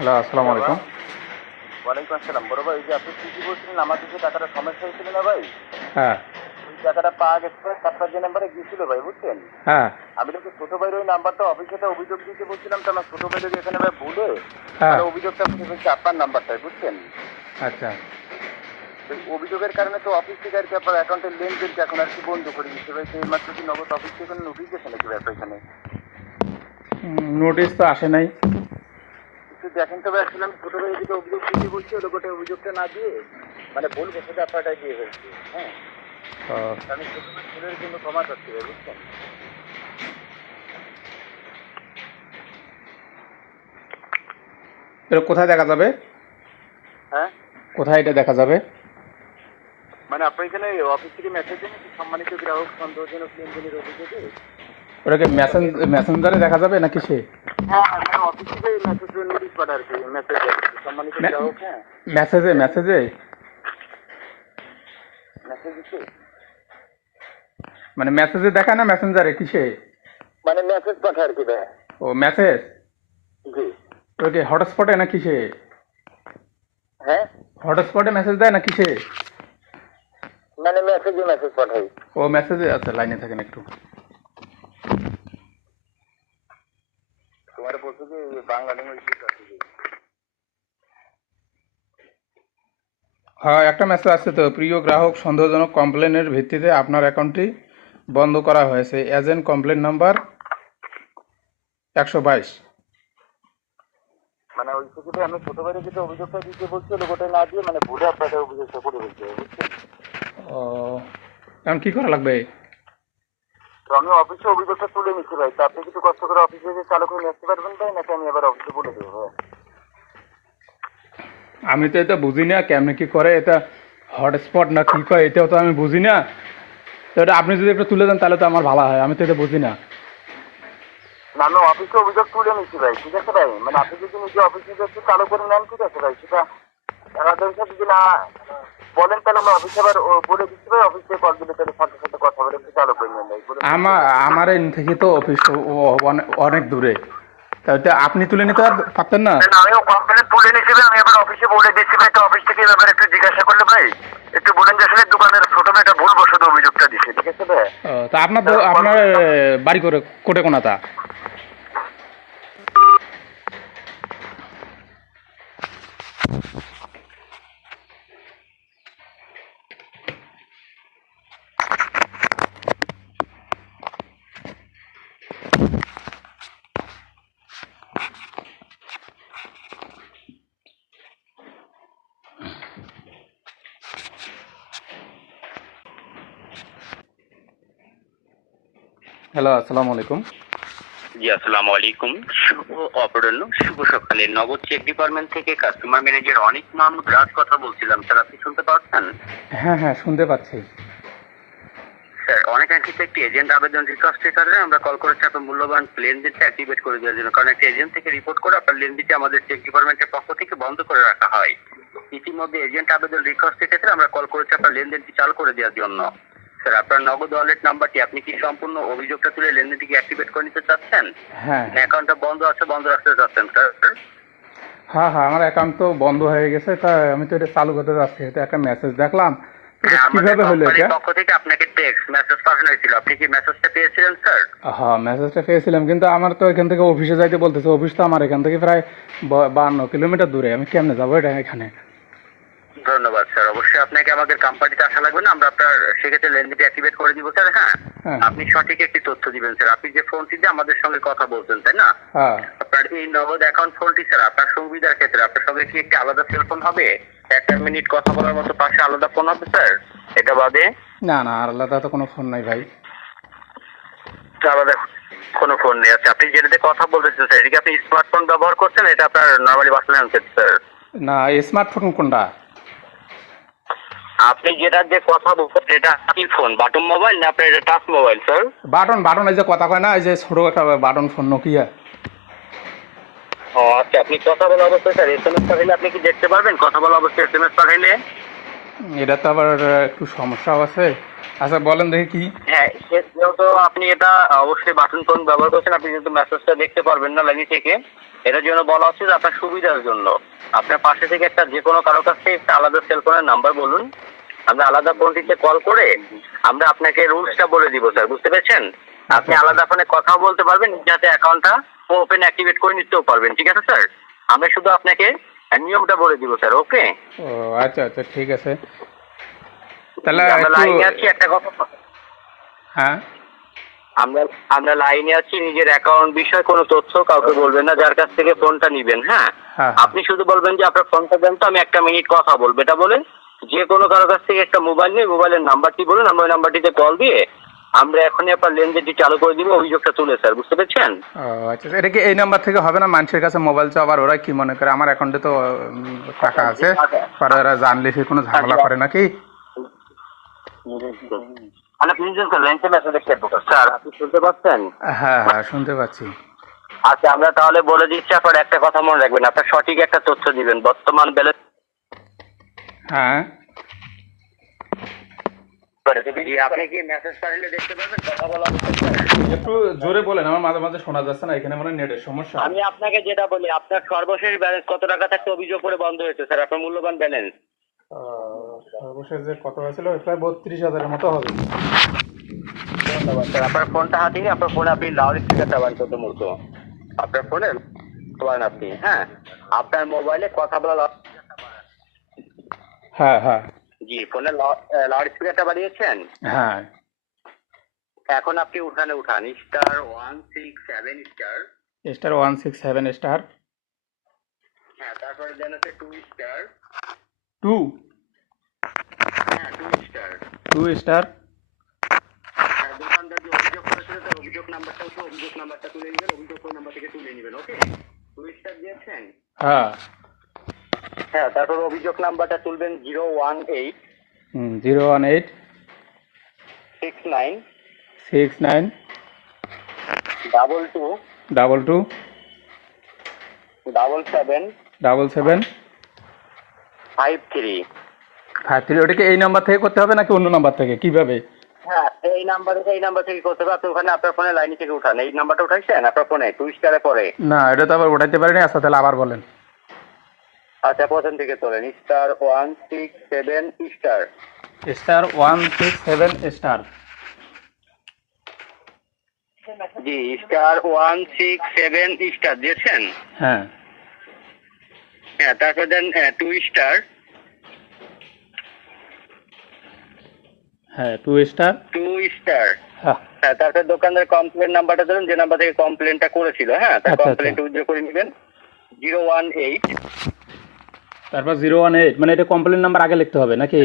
Hello আসসালামু আলাইকুম। ওয়ালাইকুম আসসালাম। বড় ভাই যে আপনি ঠিকই বলছিলেন আমাকে যে টাকাটা সমস্যা হয়েছিল না ভাই? হ্যাঁ। ওই টাকাটা পাওয়া গেছে আপনার যে নাম্বারে গিয়েছিল ভাই বুঝছেন? হ্যাঁ। আমি তো ছোট ভাইয়ের ওই নাম্বারটা অফিসে অভিযোগ দিতে বলছিলাম তো আমার ছোট ভাইয়ের এখানে ভাই ভুলে হ্যাঁ। আর অভিযোগটা হচ্ছে আপনার নাম্বারটাই বুঝছেন? আচ্ছা। অভিযোগের কারণে তো অফিস থেকে আর কি আপনার অ্যাকাউন্টের লেনদেনকে এখন আর কি বন্ধ করে দিচ্ছে ভাই সেই মাত্র কি নগদ অফিস থেকে কোনো নোটিশ গেছে নাকি ব্যাপার এখানে? নোটিশ তো আসে নাই। একটু দেখেন তো ভাই আমি ছোট দিকে অভিযোগ দিতে বলছি ওই লোকটা অভিযোগটা না দিয়ে মানে ভুল বসে আপনারটা দিয়ে ফেলছি হ্যাঁ? আমি ছোট ভাই ছেলের জন্য ক্ষমা চাচ্ছি ভাই বুঝছেন? এটা কোথায় দেখা যাবে? হ্যাঁ? কোথায় এটা দেখা যাবে? মানে আপনার এখানে অফিস থেকে মেসেজ দেন সম্মানিত গ্রাহক সন্দেহজনক লেনদেনের অভিযোগে? ওটাকে মেসেঞ্জারে দেখা যাবে নাকি সে? হ্যাঁ মানে অফিস থেকে মেসেজ নোটিশ পাঠায় আর কি মেসেজ সম্মানিত গ্রাহক হ্যাঁ মেসেজে মেসেজে মানে মেসেজে দেখা না মেসেঞ্জারে কিসে? মানে মেসেজ পাঠায় আর কি ভাই ও মেসেজ জি। ওটাকে হটস্পটে না কিসে? হ্যাঁ? হটস্পটে মেসেজ দেয় না কিসে? মানে মেসেজে মেসেজ পাঠাই ও মেসেজে আচ্ছা লাইনে থাকেন একটু। তোমার বলছো যে বাংলা ল্যাঙ্গুয়েজ হ্যাঁ একটা মেসেজ আসছে তো। প্রিয় গ্রাহক সন্দেহজনক কমপ্লেনের ভিত্তিতে আপনার অ্যাকাউন্টটি বন্ধ করা হয়েছে। এজেন্ট কমপ্লেন নাম্বার একশো বাইশ। মানে ওই আমি ছোট যেটা অভিযোগটা দিতে বলছি লোকটা না দিয়ে মানে ভুলে আপনাদের অভিযোগটা করে বলছে বুঝছেন? ও এখন কি করা লাগবে? তো আমি অফিসে অভিযোগটা তুলে নিচ্ছি ভাই। তো আপনি কিছু কষ্ট করে অফিসে যে চালু করে নিয়ে আসতে পারবেন ভাই নাকি আমি এবার অফিসে বলে দেবো ভাই? আমি তো এটা বুঝি না কেমনে কি করে এটা হটস্পট না কি করে এটাও তো আমি বুঝি না। তো এটা আপনি যদি একটু তুলে দেন তাহলে তো আমার ভালো হয় আমি তো এটা বুঝি না। না আমি অফিসে অভিযোগ তুলে নিচ্ছি ভাই ঠিক আছে ভাই? মানে আপনি যদি নিজে অফিসে একটু চালু করে নেন ঠিক আছে ভাই সেটা আমাদের সাথে যদি না বলেন তাহলে আমরা অফিসে আবার বলে দিচ্ছি ভাই অফিস কল দিলে তাহলে সাথে সাথে কথা বলে একটু চালু করে নেন। আমার আমার এন থেকে তো অফিস অনেক অনেক দূরে। তা ওটা আপনি তুলে নিতে পারতেন না? আমি কমপ্লেন তুলে ভাই আমি এবার অফিসে বলে দিচ্ছি ভাই তো অফিস থেকে এবার একটু জিজ্ঞাসা করলে ভাই একটু বলেন যে আসলে দোকানের ছোট একটা ভুল বসত অভিযোগটা দিচ্ছে ঠিক আছে ভাই? তা আপনার আপনার বাড়ি করে কোটে কোনাতা হ্যালো আসসালামু আলাইকুম। জি আসসালামু আলাইকুম। শুভ অপরাহ্ন শুভ সকালে নগদ চেক ডিপার্টমেন্ট থেকে কাস্টমার ম্যানেজার অনিক মাহমুদ রাজ কথা বলছিলাম। স্যার আপনি শুনতে পাচ্ছেন? হ্যাঁ হ্যাঁ শুনতে পাচ্ছি। স্যার অনেক আঙ্কিতে একটি এজেন্ট আবেদন রিকোয়েস্টের কারণে আমরা কল করেছি আপনার মূল্যবান লেনদেনটা অ্যাক্টিভেট করে দেওয়ার জন্য। কারণ একটা এজেন্ট থেকে রিপোর্ট করে আপনার লেনদেনটি আমাদের চেক ডিপার্টমেন্টের পক্ষ থেকে বন্ধ করে রাখা হয়। ইতিমধ্যে এজেন্ট আবেদন রিকোয়েস্টের ক্ষেত্রে আমরা কল করেছি আপনার লেনদেনটি চালু করে দেওয়ার জন্য। স্যার আপনার নগদ ওয়ালেট নাম্বারটি আপনি কি সম্পূর্ণ অভিযোগটা তুলে লেনদেনটিকে অ্যাক্টিভেট করে নিতে চাচ্ছেন? হ্যাঁ। অ্যাকাউন্টটা বন্ধ আছে বন্ধ রাখতে চাচ্ছেন স্যার হ্যাঁ হ্যাঁ আমার অ্যাকাউন্ট তো বন্ধ হয়ে গেছে তা আমি তো এটা চালু করতে যাচ্ছি এটা একটা মেসেজ দেখলাম। কীভাবে হলো এটা? পক্ষ থেকে আপনাকে টেক্সট মেসেজ পাঠানো হয়েছিল। আপনি কি মেসেজটা পেয়েছিলেন স্যার হ্যাঁ মেসেজটা পেয়েছিলাম কিন্তু আমার তো এখান থেকে অফিসে যাইতে বলতেছে। অফিস তো আমার এখান থেকে প্রায় বাহান্ন কিলোমিটার দূরে। আমি কেমনে যাব এটা এখানে? ধন্যবাদ স্যার। অবশ্যই আপনাকে আমাদের কোম্পানিতে আসা লাগবে না। আমরা আপনার সেক্ষেত্রে লেনদেনটি অ্যাক্টিভেট করে দিব স্যার হ্যাঁ? হ্যাঁ। আপনি সঠিক একটি তথ্য দিবেন স্যার। আপনি যে ফোনটি দিয়ে আমাদের সঙ্গে কথা বলছেন তাই না? হ্যাঁ। আপনার এই নগদ অ্যাকাউন্ট ফোনটি স্যার আপনার সুবিধার ক্ষেত্রে আপনার সঙ্গে কি একটি আলাদা সেলফোন হবে? একটা মিনিট কথা বলার মতো পাশে আলাদা ফোন হবে স্যার? এটা বাদে? না না আর আলাদা তো কোনো ফোন নাই ভাই। আলাদা কোনো ফোন নেই। আচ্ছা আপনি যেটাতে কথা বলতেছেন স্যার এটা কি আপনি স্মার্টফোন ব্যবহার করছেন? এটা আপনার নর্মালি বাসন হ্যান্ডসেট স্যার? না স্মার্টফোন কোনটা? আপনি যেটা যে কথা বলছেন এটা কি ফোন বাটন মোবাইল না আপনার এটা touch mobile sir button button এই যে কথা কয় না এই যে ছোট একটা বাটন ফোন নোকিয়া ও আচ্ছা আপনি কথা বলা অবস্থায় স্যার এস এম এস পাঠাইলে আপনি কি দেখতে পারবেন? কথা বলা অবস্থায় এস এম এস পাঠাইলে? এটা তো আবার একটু সমস্যা আছে। আচ্ছা বলেন দেখি কি। হ্যাঁ যেহেতু আপনি এটা অবশ্যই বাটন ফোন ব্যবহার করছেন আপনি কিন্তু মেসেজটা দেখতে পারবেন না লাইন থেকে এটার জন্য বলা হচ্ছে যে আপনার সুবিধার জন্য। আপনার পাশে থেকে একটা যে কোনো কারও কাছ থেকে একটা আলাদা সেল ফোনের নাম্বার বলুন। আমরা আলাদা ফোনটিতে কল করে আমরা আপনাকে রুলসটা বলে দিব স্যার বুঝতে পেরেছেন? আপনি আলাদা ফোনে কথাও বলতে পারবেন যাতে অ্যাকাউন্টটা ওপেন অ্যাক্টিভেট করে নিতেও পারবেন ঠিক আছে স্যার আমরা শুধু আপনাকে নিয়মটা বলে দিব স্যার ওকে ও আচ্ছা আচ্ছা ঠিক আছে। তাহলে আমরা লাইনে আছি একটা কথা হ্যাঁ? আমরা আমরা লাইনে আছি নিজের অ্যাকাউন্ট বিষয়ে কোনো তথ্য কাউকে বলবেন না যার কাছ থেকে ফোনটা নিবেন হ্যাঁ? হ্যাঁ আপনি শুধু বলবেন যে আপনার ফোনটা দেন তো আমি একটা মিনিট কথা বলব। এটা বলে যে কোনো কারও কাছ থেকে একটা মোবাইল নিয়ে মোবাইলের নাম্বারটি বলুন? আমরা ওই নাম্বারটিতে কল দিয়ে আমরা এখনই আপনার লেনদেনটি চালু করে দিব অভিযোগটা তুলে স্যার বুঝতে পেরেছেন? আচ্ছা এটা কি এই নাম্বার থেকে হবে না? মানুষের কাছে মোবাইল চাওয়ার ওরা কি মনে করে? আমার অ্যাকাউন্টে তো টাকা আছে পরে ওরা জানলে সে কোনো ঝামেলা করে নাকি? স্যার আপনি শুনতে পাচ্ছেন? হ্যাঁ হ্যাঁ শুনতে পাচ্ছি। আচ্ছা আমরা তাহলে বলে দিচ্ছি আপনার একটা কথা মনে রাখবেন। আপনার সঠিক একটা তথ্য দিবেন। বর্তমান ব্যালেন্স স্যার একটু জোরে বলেন আমার মাঝে মাঝে শোনা যাচ্ছে না এখানে মানে নেটের সমস্যা। আমি আপনাকে যেটা বলি আপনার সর্বশেষ ব্যালেন্স কত টাকা থাকতে অভিযোগ করে বন্ধ হয়েছে? স্যার আপনার মূল্যবান ব্যালেন্স আহ, সর্বশেষ যে কত হয়েছিল প্রায় বত্রিশ হাজারের মতো হবে। ধন্যবাদ স্যার। আপনার ফোনটা হাতে নিয়ে আপনার ফোনে আপনি লাউড স্পিকারটা বান করতে মূলত আপনার ফোনে পারেন আপনি হ্যাঁ? আপনার মোবাইলে কথা বলা হ্যাঁ হ্যাঁ। জি ফোনে লাউড স্পিকারটা বাড়িয়েছেন হ্যাঁ। এখন আপনি উঠানে উঠান। Star one six seven star star one six seven star হ্যাঁ তারপরে দেন হচ্ছে টু স্টার টু হ্যাঁ টু স্টার টু স্টার দোকানদার যে অভিযোগ করেছিল তার অভিযোগ নাম্বারটা হচ্ছে অভিযোগ নাম্বারটা তুলে নেবেন অভিযোগ নাম্বার থেকে তুলে নেবেন ওকে টু স্টার দিয়েছেন? হ্যাঁ। হ্যাঁ তারপর অভিযোগ নাম্বারটা তুলবেন zero one eight zero one eight six nine six nine double two double two double seven double seven five three. Five three ওটাকে এই নাম্বার থেকে করতে হবে নাকি অন্য নাম্বার থেকে? কীভাবে? হ্যাঁ এই নাম্বারে এই নাম্বার থেকে করতে হবে। আপনি ওখানে আপনার ফোনে লাইন থেকে উঠান। এই নাম্বারটা উঠাইছেন? আপনার ফোনে? টু স্টারে পরে না এটা তো আবার ওঠাইতে পারিনি। আচ্ছা তাহলে আবার বলেন। আচ্ছা প্রথম থেকে তোলেন star one six seven star star one six seven star জি star one six seven star দিয়েছেন হ্যাঁ। হ্যাঁ তারপর দেন টু স্টার হ্যাঁ টু স্টার টু স্টার হ্যাঁ। তারপর দোকানদার কমপ্লেন নাম্বারটা ধরুন যে নাম্বার থেকে কমপ্লেনটা করেছিল। হ্যাঁ তার কমপ্লেনটা উদ্যোগ করে নেবেন। জিরো ওয়ান এইট তারপর জিরো ওয়ান এইট মানে এটা কমপ্লেন নাম্বার আগে লিখতে হবে নাকি?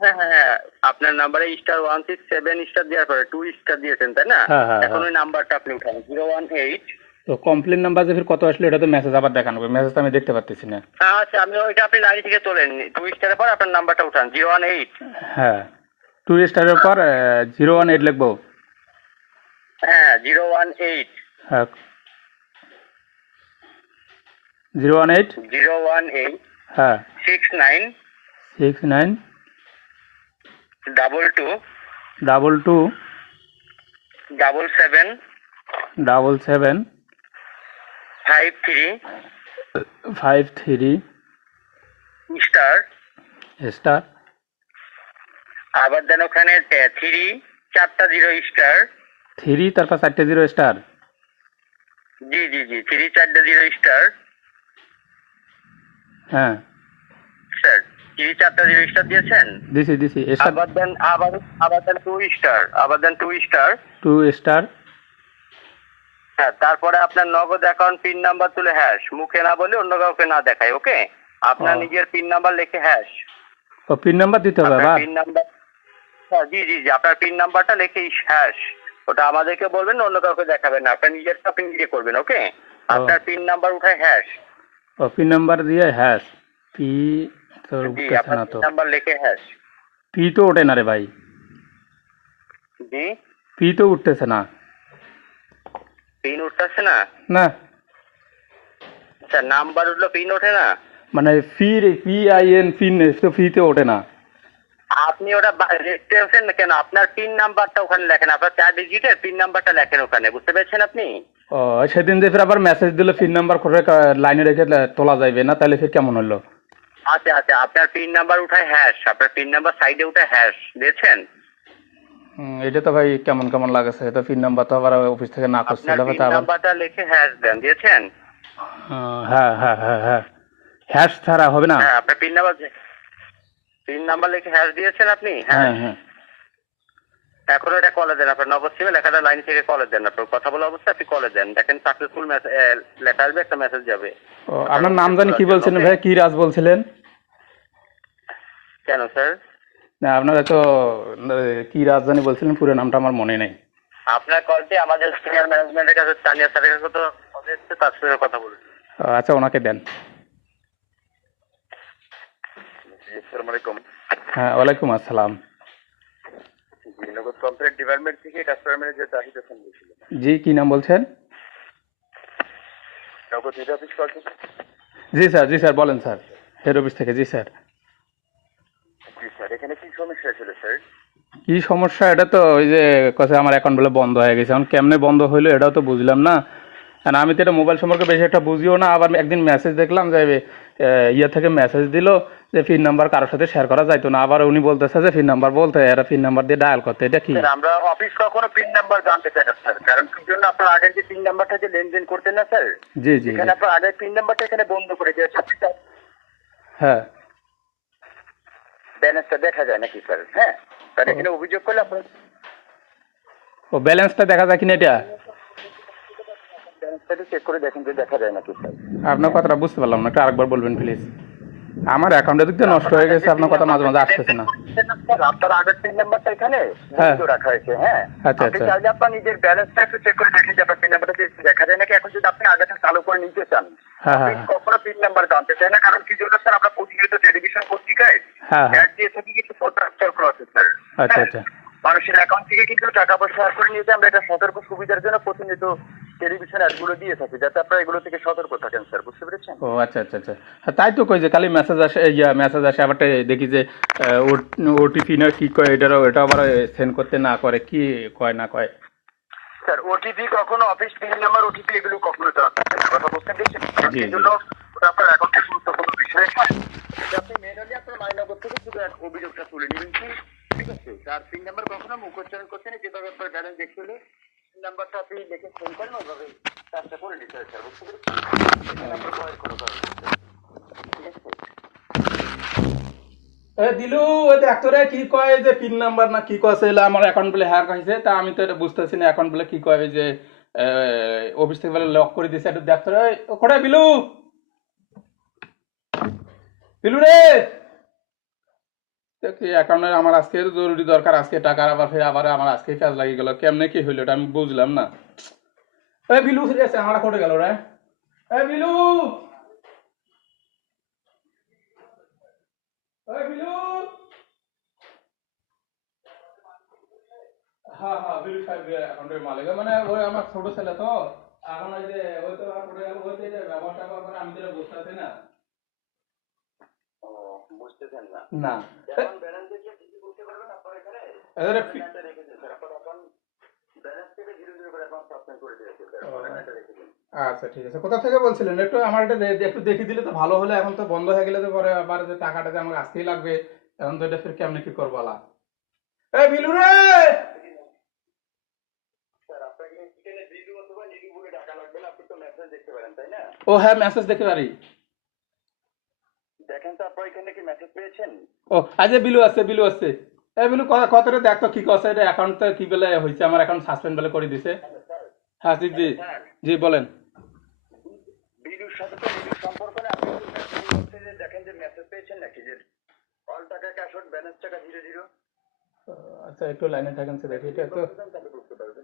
হ্যাঁ হ্যাঁ হ্যাঁ আপনার নাম্বারে star one six seven star দেওয়ার পরে টু স্টার দিয়েছেন তাই না? এখন। ওই নাম্বারটা আপনি উঠান জিরো ওয়ান এইট তো কমপ্লেন নাম্বার যে কত আসলে এটা তো মেসেজ আবার দেখানো হবে মেসেজ আমি দেখতে পাচ্ছি না। আচ্ছা আমি ওইটা আপনি লাইন থেকে তোলেন টু স্টারের পর আপনার নাম্বারটা উঠান জিরো ওয়ান এইট হ্যাঁ টু স্টারের পর জিরো ওয়ান এইট লিখব। হ্যাঁ জিরো ওয়ান এইট হ্যাঁ zero one eight? Zero one eight হ্যাঁ। Six nine six nine? Double two double two? Double seven double seven? Five three five three? Star. Star. আবার দেন ওখানে three চারটা zero star. Three তারপর চারটে zero star. জি জি জি থ্রি চারটা জিরো স্টার। হ্যাঁ। স্যার থ্রি চারটা জিরো স্টার দিয়েছেন? দিছি দিছি। আবার দেন আবার আবার দেন টু স্টার আবার দেন টু স্টার টু স্টার হ্যাঁ তারপরে আপনার নগদ অ্যাকাউন্ট পিন নাম্বার তুলে হ্যাশ মুখে না বলে অন্য কাউকে না দেখায় ওকে আপনার নিজের পিন নাম্বার লিখে হ্যাশ ও পিন নাম্বার দিতে হবে আবার পিন নাম্বার হ্যাঁ জি জি জি আপনার পিন নাম্বারটা লিখে হ্যাশ ওটা আমাদেরকে বলবেন অন্য কাউকে দেখাবেন না। আপনার নিজেরটা আপনি নিজে করবেন ওকে আপনার পিন নাম্বার উঠায় হ্যাশ পিন নাম্বার দিয়ে হ্যাশ পি তো জি না তো নাম্বার লিখে হ্যাশ পি তো ওঠে না রে ভাই। জি? পি তো উঠতেছে না। পিন উঠতেছে না? না। আচ্ছা নাম্বার উঠল পিন ওঠে না? মানে ফি পি আই এন পিন তো ফিতে ওঠে না। আপনি ওটা বা- লিখতে পারছেন না কেন? আপনার পিন নাম্বারটা ওখানে লেখেন আপনার চার ডিজিটের পিন নাম্বারটা লেখেন ওখানে বুঝতে পেরেছেন আপনি? ও সেদিন যে ফের আবার মেসেজ দিল পিন নাম্বার করে লাইনে রেখে তোলা যাইবে না তাহলে ফের কেমন হলো আচ্ছা আচ্ছা আপনার পিন নাম্বার উঠায় হ্যাশ আপনার পিন নাম্বার সাইডে উঠায় হ্যাশ দিয়েছেন এটা তো ভাই কেমন কেমন লাগছে? তো পিন নাম্বার তো আবার অফিস থেকে না করছে পিন তো আবার নাম্বারটা লিখে হ্যাশ দেন দিয়েছেন হ্যাঁ হ্যাঁ হ্যাঁ হ্যাঁ। হ্যাশ ছাড়া হবে না? হ্যাঁ আপনার পিন নাম্বার পিন নাম্বার লিখে হ্যাশ দিয়েছেন আপনি? হ্যাঁ হ্যাঁ। এখন এটা কলে দেন আপনার নবদ সিমে লেখাটা লাইন থেকে কলে দেন আপনার কথা বলা অবস্থায় আপনি কলে দেন। দেখেন সাকসেসফুল লেখা আসবে একটা মেসেজ যাবে। আপনার নাম জানি কি বলছিলেন ভাই? কি রাজ বলছিলেন? কেন স্যার না আপনারা তো কি রাজ জানি বলছিলেন পুরো নামটা আমার মনে নেই। আপনার কলটি আমাদের সিনিয়র ম্যানেজমেন্টের কাছে তানিয়া স্যারের কাছে তো তার সঙ্গে কথা বলুন। আচ্ছা ওনাকে দেন। আসসালামু আলাইকুম। হ্যাঁ ওয়ালাইকুম আসসালাম। ডিপার্টমেন্ট থেকে কাস্টমার ম্যানেজার জাহিদ হাসান বলছিলেন জি কি নাম বলছেন? নগদ হেড অফিস কল জি স্যার জি স্যার বলেন স্যার। হেড অফিস থেকে জি স্যার। জি স্যার এখানে কি সমস্যা ছিল স্যার? কি সমস্যা? এটা তো ওই যে কথা আমার অ্যাকাউন্ট বলে বন্ধ হয়ে গেছে। এখন কেমনে বন্ধ হইল এটাও তো বুঝলাম না। আমি তো এটা মোবাইল সম্পর্কে বেশি একটা বুঝিও না। আবার একদিন মেসেজ দেখলাম যে ইয়ে থেকে মেসেজ দিল যে পিন নাম্বার কারোর সাথে শেয়ার করা যাইতো না। আবার উনি বলতেছে যে পিন নাম্বার বলতে এরা পিন নাম্বার দিয়ে ডায়াল করতে। এটা কি? আমরা অফিস কখনো পিন নাম্বার জানতে চাই না স্যার। কারণ কি জন্য আপনার আগের যে পিন নাম্বারটা যে লেনদেন করতেন না স্যার? জি জি এখানে। আপনার আগের পিন নাম্বারটা এখানে বন্ধ করে দিয়েছে হ্যাঁ। ব্যালেন্সটা দেখা যায় নাকি স্যার? হ্যাঁ? স্যার এখানে অভিযোগ করলে আপনার ও ব্যালেন্সটা দেখা যায় কিনা এটা? ব্যালেন্সটা চেক করে দেখেন যে দেখা যায় নাকি স্যার আপনার কথাটা বুঝতে পারলাম না একটু আরেকবার বলবেন প্লিজ আমার অ্যাকাউন্টের দিক দিয়ে নষ্ট হয়ে গেছে আপনার কথা মাঝে মাঝে আসতেছে না আপনার আগের পিন নাম্বারটা এখানে হ্যাঁ। রাখা হয়েছে হ্যাঁ আচ্ছা, আপনি আচ্ছা। চাইলে আপনার নিজের ব্যালেন্সটা একটু চেক করে দেখেন যে আপনার পিন নাম্বারটা দেখা যায় নাকি এখন যদি আপনি আগেটা চালু করে নিতে চান হ্যাঁ, হ্যাঁ। কখনো পিন নাম্বার জানতে চাই না কারণ কি জন্য স্যার আমরা প্রতিনিয়ত টেলিভিশন পত্রিকায়। অ্যাড দিয়ে থাকি কিন্তু প্রচার করা হচ্ছে স্যার আচ্ছা। আচ্ছা। মানুষের অ্যাকাউন্ট থেকে কিন্তু টাকা পয়সা করে নিয়েছে আমরা এটা সতর্ক সুবিধার জন্য প্রতিনিয়ত অ্যাডগুলো দিয়ে থাকি যাতে আপনারা এগুলো থেকে সতর্ক থাকেন স্যার বুঝতে পেরেছেন? ও আচ্ছা আচ্ছা আচ্ছা। হ্যাঁ, তাই তো কই যে খালি মেসেজ আসে ইয়া মেসেজ আসে আবার দেখি যে ওটিপি না কি কয় এটারও এটা আবার সেন্ড করতে না করে কি কয় না কয়? স্যার ওটিপি কখনো অফিস পিন নাম্বার ওটিপি এগুলো কখনো দেওয়া থাকে না। কথা বুঝতে পেরেছেন? এই জন্য ওটা আপনার অ্যাকাউন্টে গুরুত্বপূর্ণ বিষয় আপনি মেনুয়ালি আপনার মাইনগর থেকে শুধু এক অভিযোগটা তুলে নেবেন ঠিক আছে তার পিন নাম্বার কখনো মুখোচ্চারণ করতে নেই যেভাবে আপনার ব্যালেন্স পিন নাম্বারটা আপনি লিখে ফোন করেন, ওইভাবে কাজটা করে নিতে হয় বুঝতে কোনো। ঠিক আছে দিলু কি কয় যে পিন নাম্বার না কি কয় সেটা আমার অ্যাকাউন্ট বলে হ্যাক হয়েছে তা আমি তো এটা বুঝতেছি না অ্যাকাউন্ট বলে কি কয় যে অফিস থেকে বলে লক করে দিছে, একটু ডাক্তার কোথায় বিলু? বিলু রে! দেখি অ্যাকাউন্টের আমার আজকে জরুরি দরকার, আজকে টাকার আবার ফের আবার আমার আজকে কাজ লাগিয়ে গেল। কেমনে কি হইল আমি বুঝলাম না। এ, বিলু ফিরে আছে আমার কোটে গেল রে। এ, বিলু! হ্যাঁ হ্যাঁ বিলু সাহেব মালিক। মানে আমার ছোট ছেলে তো। এখন ওই যে, ওই তো ওই তো আমি তো এটা বুঝতে না। বুঝতেছেন না। না। যেমন ব্যালেন্স দেখলে কিছু বুঝতে পারবেন? আপনার এখানে এদের ফি- ব্যালেন্সটা রেখেছেন স্যার। আপনার অ্যাকাউন্ট ব্যালেন্স থেকে ধীরে ধীরে করে অ্যাকাউন্ট সাসপেন্ড করে দিয়েছে স্যার। ব্যালেন্সটা রেখেছেন আচ্ছা ঠিক আছে। কোথা থেকে বলছিলেন? একটু আমার এটা একটু দেখিয়ে দিলে তো ভালো হলো। এখন তো বন্ধ হয়ে গেলে তো পরে আবার যে টাকাটা যে আমার আসতেই লাগবে এখন তো এটা ফির কেমনে কি করব আলা? বিলু রে! মেসেজ দেখতে পারেন তাই না? ও হ্যাঁ মেসেজ দেখতে পারি। দেখেন তো আপনার এখানে কি মেসেজ পেয়েছেন? ও আজ বিলু আছে বিলু আছে। বিলু ক- কছে এটা অ্যাকাউন্ট তো কি বলে হয়েছে আমার অ্যাকাউন্ট সাসপেন্ড বলে করে দিছে। হ্যাঁ জি জি। জি বলেন। বিলুর সাথে তো বিলুর সম্পর্ক না আপনি একটু message বক্সে যে দেখেন যে মেসেজ পেয়েছেন নাকি যে অল টাকা ক্যাশ আউট ব্যালেন্স টাকা ধীরে ধীরে। আচ্ছা একটু লাইনে থাকেন সে দেখি এটা তো তাহলে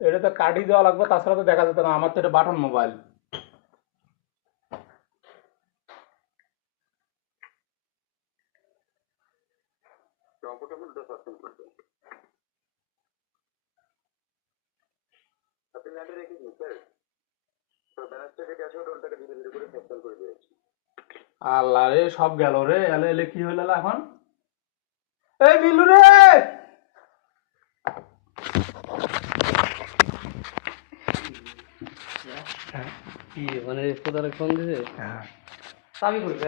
এটা তো কার্ডই দেওয়া লাগবে তাছাড়া তো দেখা যেত না আমার তো এটা বাটন মোবাইল কমফোর্টেবল তো সাসপেন্ড করবেন আপনি ল্যান্ডে রেখেছেন স্যার তো ব্যালেন্স টাকা ক্যাশ আউট অল টাকা ধীরে ধীরে করে সাসপেন্ড করে দিয়েছি আল্লাহ রে সব গেল রে। এলে এলে কি হইল লা এখন? এই বিলু রে! কি মানে ফোন দিছে হ্যাঁ। চাবি করবে